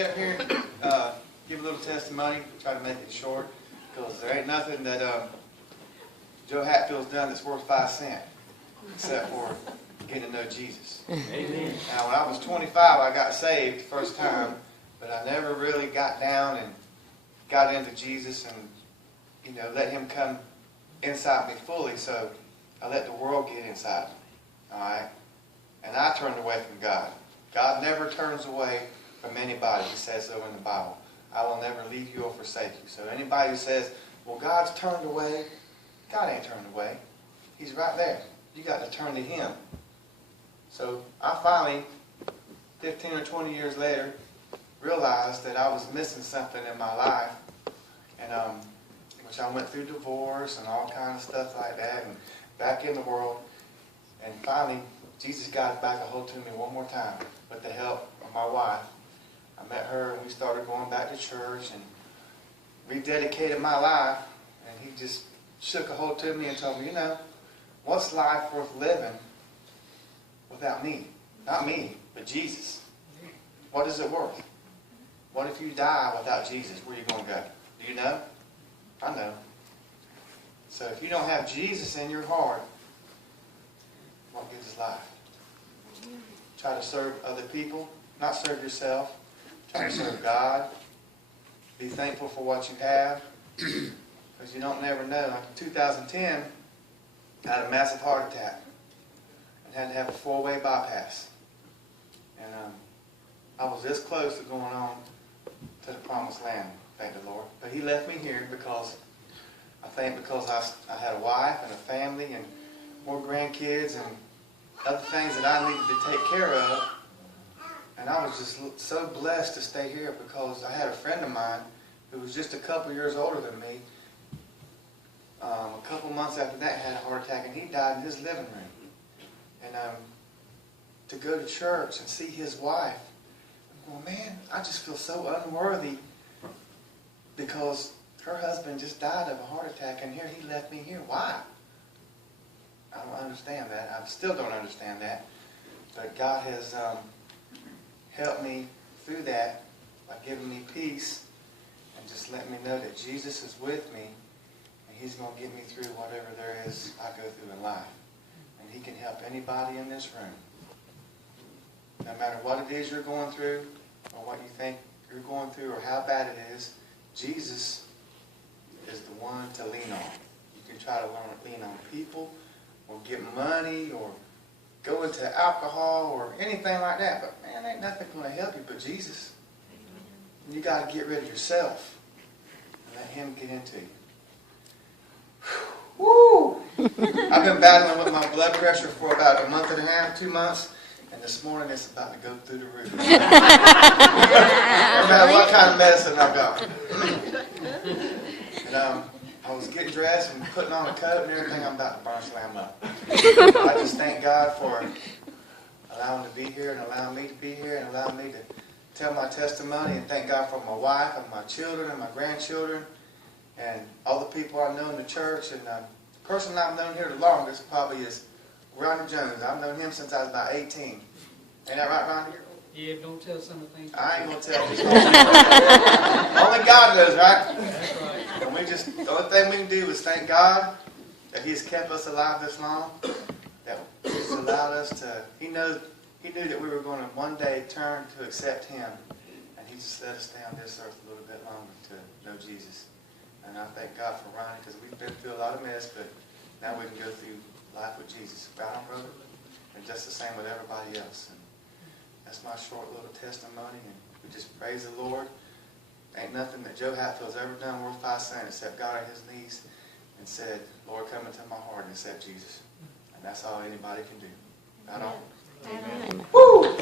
Up here, give a little testimony, try to make it short, because there ain't nothing that Joe Hatfield's done that's worth 5 cents, except for getting to know Jesus. Amen. Now, when I was 25, I got saved the first time, but I never really got down and got into Jesus and, let Him come inside me fully, so I let the world get inside me, all right? And I turned away from God. God never turns away from anybody. He says so in the Bible. I will never leave you or forsake you. So anybody who says, well, God's turned away, God ain't turned away. He's right there. You got to turn to Him. So I finally, 15 or 20 years later, realized that I was missing something in my life, and which I went through divorce and all kind of stuff like that, and back in the world, and finally Jesus got back a hold to me one more time with the help of my wife. I met her and we started going back to church and rededicated my life, and He just shook a hold to me and told me, what's life worth living without me? Not me, but Jesus. What is it worth? What if you die without Jesus? Where are you going to go? Do you know? I know. So if you don't have Jesus in your heart, what good is life? Try to serve other people, not serve yourself. Try to serve God. Be thankful for what you have, because you don't never know. Like in 2010, I had a massive heart attack and had to have a 4-way bypass. And I was this close to going on to the promised land, thank the Lord. But He left me here because I had a wife and a family and more grandkids and other things that I needed to take care of. And I was just so blessed to stay here because I had a friend of mine who was just a couple years older than me. A couple months after that, had a heart attack, and he died in his living room. And to go to church and see his wife, I'm going, man, I just feel so unworthy because her husband just died of a heart attack, and here he left me here. Why? I don't understand that. I still don't understand that. But God has helped me through that by giving me peace and just letting me know that Jesus is with me, and He's going to get me through whatever there is I go through in life. And He can help anybody in this room. No matter what it is you're going through, or what you think you're going through, or how bad it is, Jesus is the one to lean on. You can try to lean on people, or get money, or go into alcohol, or anything like that. But man, ain't nothing going to help you but Jesus. And you got to get rid of yourself and let Him get into you. Woo! I've been battling with my blood pressure for about a month and a half, 2 months, and this morning it's about to go through the roof. No matter what kind of medicine I've got. And I was getting dressed and putting on a coat and everything. I'm about to burn slam up. I just thank God for allowing to be here and allowing me to be here and allowing me to tell my testimony, and thank God for my wife and my children and my grandchildren and all the people I know in the church. And the person I've known here the longest probably is Ronnie Jones. I've known him since I was about 18. Ain't that right, Ronnie? Yeah, don't tell some of the things. I ain't going to tell you. Only God knows, right? That's right. And the only thing we can do is thank God that He's kept us alive this long, that He's allowed us to, He knew that we were going to one day turn to accept Him, and He just let us stay on this earth a little bit longer to know Jesus. And I thank God for Ronnie, because we've been through a lot of mess, but now we can go through life with Jesus. Right on, brother? And just the same with everybody else. And that's my short little testimony, and we just praise the Lord. Ain't nothing that Joe Hatfield's ever done worth 5 cents except got on his knees and said, Lord, come into my heart and accept Jesus. And that's all anybody can do. Right on? Amen. Woo!